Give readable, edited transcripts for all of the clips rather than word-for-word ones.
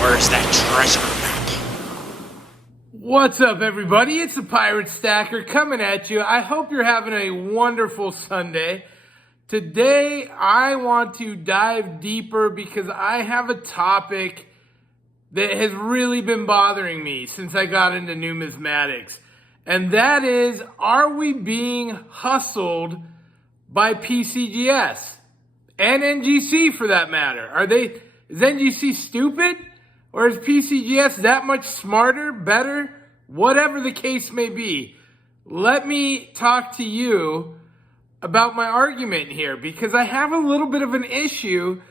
Where's that treasure map? What's up, everybody? It's the Pirate Stacker coming at you. I hope you're having a wonderful Sunday. Today, I want to dive deeper because I have a topic that has really been bothering me since I got into numismatics. And that is, are we being hustled by PCGS and NGC for that matter? Is NGC stupid? Or is PCGS that much smarter, better? Whatever the case may be. Let me talk to you about my argument here because I have a little bit of an issue.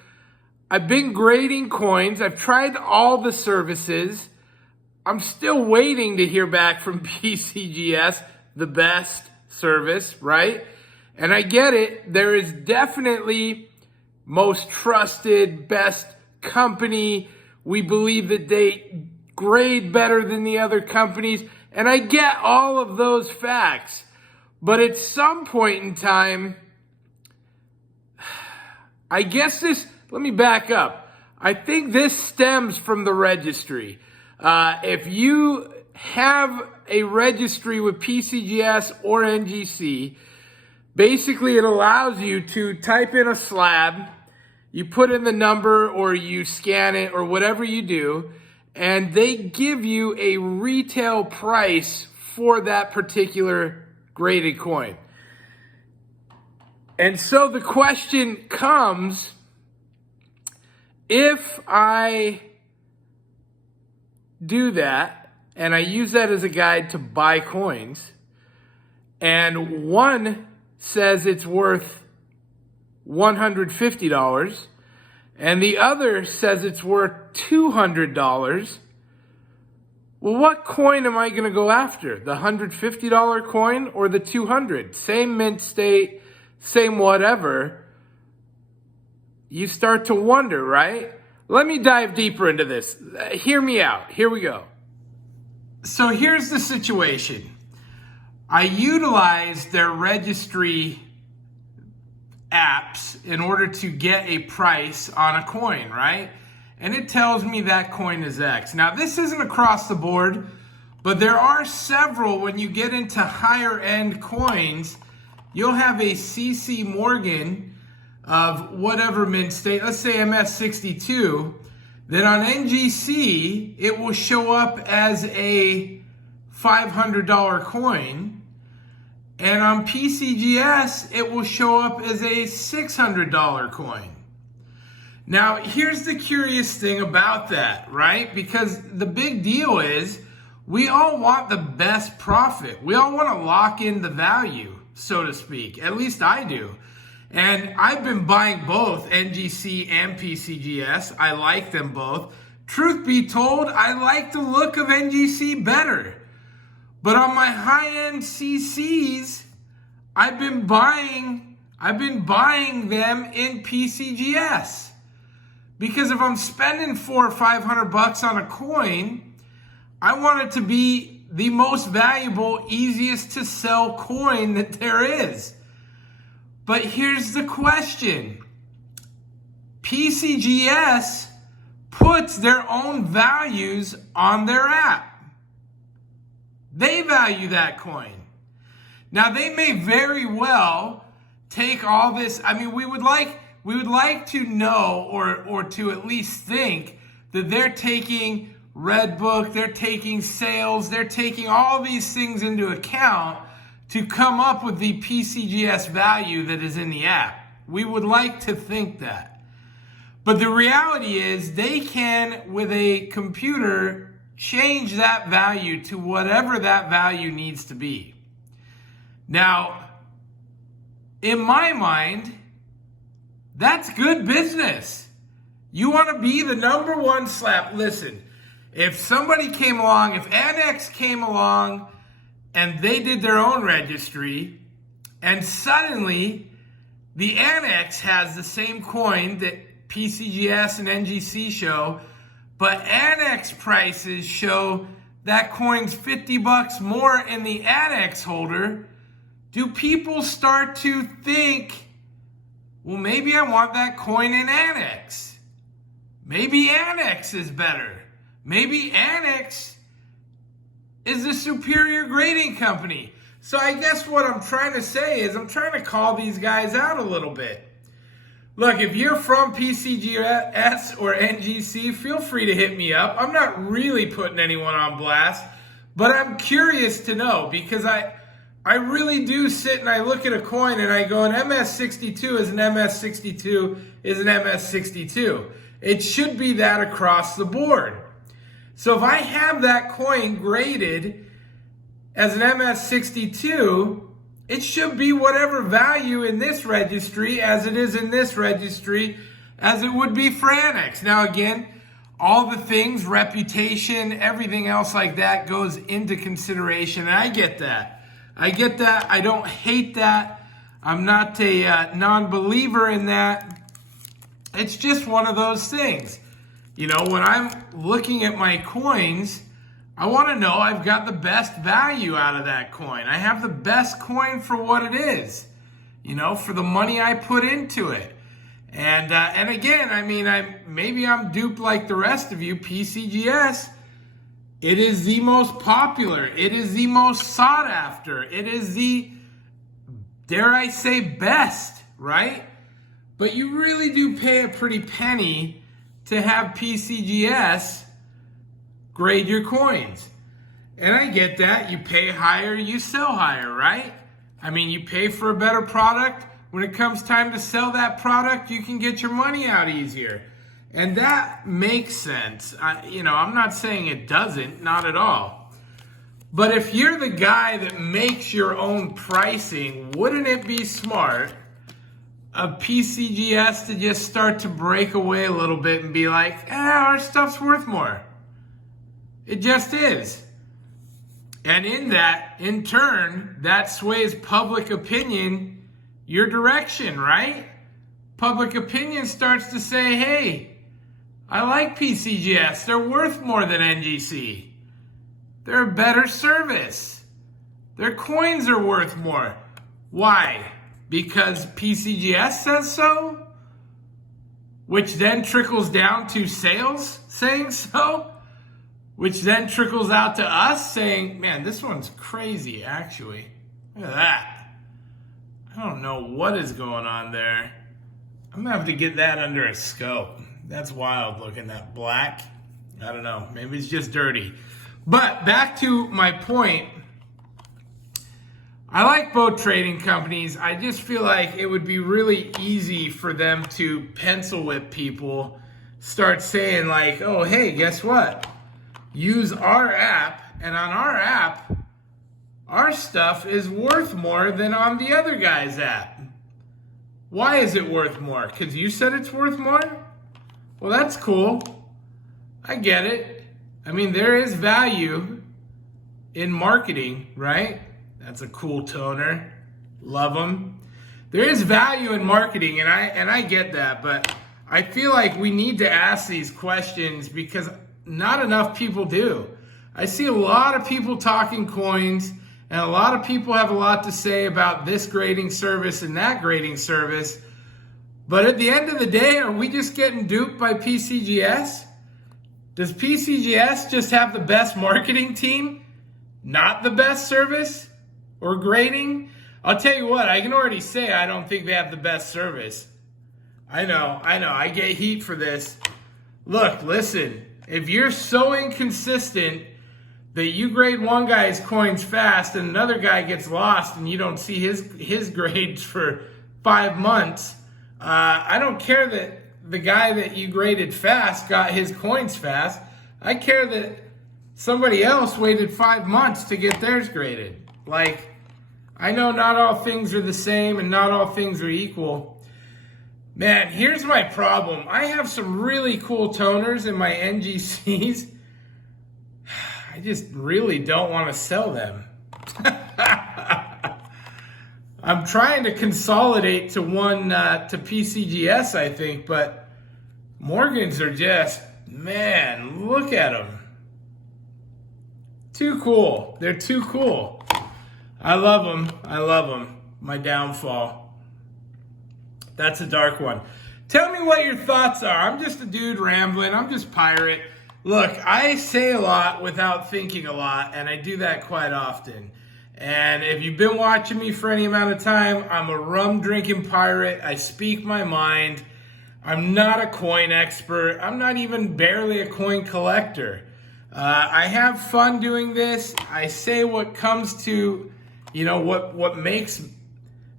I've been grading coins. I've tried all the services. I'm still waiting to hear back from PCGS, the best service, right? And I get it. There is definitely most trusted, best company. We believe that they grade better than the other companies. And I get all of those facts. But at some point in time, I guess let me back up. I think this stems from the registry. If you have a registry with PCGS or NGC, basically it allows you to type in a slab, you put in the number or you scan it or whatever you do, and they give you a retail price for that particular graded coin. And so the question comes, if I do that and I use that as a guide to buy coins, and one says it's worth $150 and the other says it's worth $200, well, what coin am I going to go after? The $150 coin or the $200? Same mint state, same whatever. You start to wonder, right? Let me dive deeper into this. Hear me out. Here we go. So here's the situation. I utilize their registry apps in order to get a price on a coin, right? And it tells me that coin is X. Now, this isn't across the board, but there are several. When you get into higher end coins, you'll have a CC Morgan of whatever mint state, let's say MS62, then on NGC, it will show up as a $500 coin. And on PCGS, it will show up as a $600 coin. Now, here's the curious thing about that, right? Because the big deal is we all want the best profit. We all want to lock in the value, so to speak. At least I do. And I've been buying both NGC and PCGS. I like them both. Truth be told, I like the look of NGC better. But on my high-end CCs, I've been buying them in PCGS. Because if I'm spending $400 or $500 on a coin, I want it to be the most valuable, easiest to sell coin that there is. But here's the question. PCGS puts their own values on their app. They value that coin. Now, they may very well take all this. I mean, we would like to know or to at least think that they're taking Redbook, they're taking sales, they're taking all these things into account to come up with the PCGS value that is in the app. We would like to think that. But the reality is they can, with a computer, change that value to whatever that value needs to be. Now, in my mind, that's good business. You want to be the number one slap. Listen, if somebody came along, if Annex came along and they did their own registry, and suddenly the Annex has the same coin that PCGS and NGC show, but Annex prices show that coin's $50 more in the Annex holder, do people start to think, well, maybe I want that coin in Annex? Maybe Annex is better. Maybe Annex is the superior grading company. So I guess what I'm trying to say is I'm trying to call these guys out a little bit. Look, if you're from PCGS or NGC, feel free to hit me up. I'm not really putting anyone on blast, but I'm curious to know, because I really do sit and I look at a coin and I go, an MS62 is an MS62 is an MS62. It should be that across the board. So if I have that coin graded as an MS62, it should be whatever value in this registry as it is in this registry as it would be for Annex. Now again, all the things, reputation, everything else like that goes into consideration, and I get that. I get that. I don't hate that. I'm not a non-believer in that. It's just one of those things. You know, when I'm looking at my coins, I want to know I've got the best value out of that coin. I have the best coin for what it is, you know, for the money I put into it. And again, I mean, maybe I'm duped like the rest of you. PCGS, it is the most popular. It is the most sought after. It is the, dare I say, best, right? But you really do pay a pretty penny to have PCGS grade your coins. And I get that. You pay higher, you sell higher, right? I mean, you pay for a better product. When it comes time to sell that product, you can get your money out easier. And that makes sense. I'm not saying it doesn't, not at all. But if you're the guy that makes your own pricing, wouldn't it be smart of PCGS to just start to break away a little bit and be like, our stuff's worth more? It just is. And in turn, that sways public opinion your direction, right? Public opinion starts to say, hey, I like PCGS. They're worth more than NGC. They're a better service. Their coins are worth more. Why? Because PCGS says so? Which then trickles down to sales saying so? Which then trickles out to us saying, man, this one's crazy, actually. Look at that. I don't know what is going on there. I'm going to have to get that under a scope. That's wild looking, that black. I don't know. Maybe it's just dirty. But back to my point. I like both trading companies. I just feel like it would be really easy for them to pencil whip people, start saying like, oh, hey, guess what? Use our app, and on our app, our stuff is worth more than on the other guy's app. Why is it worth more? Because you said it's worth more? Well, that's cool. I get it. I mean, there is value in marketing, right? That's a cool toner. Love them. There is value in marketing, and I get that, but I feel like we need to ask these questions because not enough people do. I see a lot of people talking coins, and a lot of people have a lot to say about this grading service and that grading service. But at the end of the day, are we just getting duped by PCGS? Does PCGS just have the best marketing team, not the best service or grading? I'll tell you what, I can already say I don't think they have the best service. I know, I get heat for this. Look, listen, if you're so inconsistent that you grade one guy's coins fast and another guy gets lost and you don't see his grades for 5 months, I don't care that the guy that you graded fast got his coins fast. I care that somebody else waited 5 months to get theirs graded. Like, I know not all things are the same and not all things are equal. Man, here's my problem. I have some really cool toners in my NGCs. I just really don't want to sell them. I'm trying to consolidate to one to PCGS, I think, but Morgans are just, man, look at them. Too cool. They're too cool. I love them. I love them. My downfall. That's a dark one. Tell me what your thoughts are. I'm just a dude rambling. I'm just pirate. Look, I say a lot without thinking a lot, and I do that quite often. And if you've been watching me for any amount of time, I'm a rum-drinking pirate. I speak my mind. I'm not a coin expert. I'm not even barely a coin collector. I have fun doing this. I say what comes to, what makes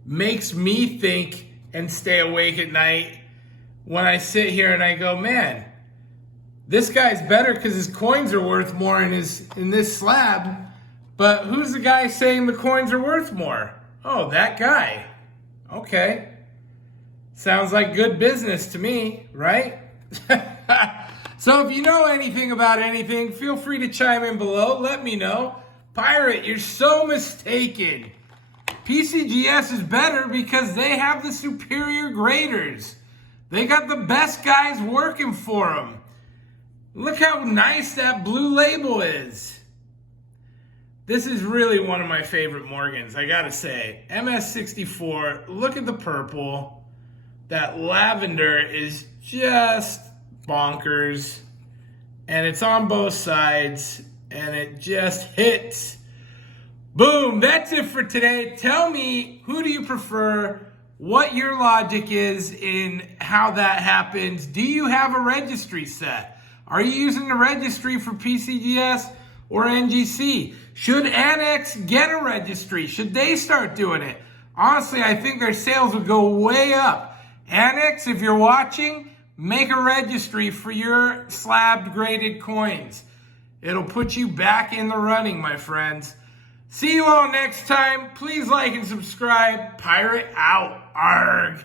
me think and stay awake at night when I sit here and I go, man, this guy's better because his coins are worth more in this slab. But who's the guy saying the coins are worth more? Oh, that guy. Okay. Sounds like good business to me, right? So if you know anything about anything, feel free to chime in below. Let me know. Pirate, you're so mistaken. PCGS is better because they have the superior graders. They got the best guys working for them. Look how nice that blue label is. This is really one of my favorite Morgans, I gotta say. MS64, look at the purple. That lavender is just bonkers. And it's on both sides, and it just hits. Boom, that's it for today. Tell me, who do you prefer? What your logic is in how that happens. Do you have a registry set? Are you using the registry for PCGS or NGC? Should Annex get a registry? Should they start doing it? Honestly, I think their sales would go way up. Annex, if you're watching, make a registry for your slabbed graded coins. It'll put you back in the running, my friends. See you all next time. Please like and subscribe. Pirate out. Arg.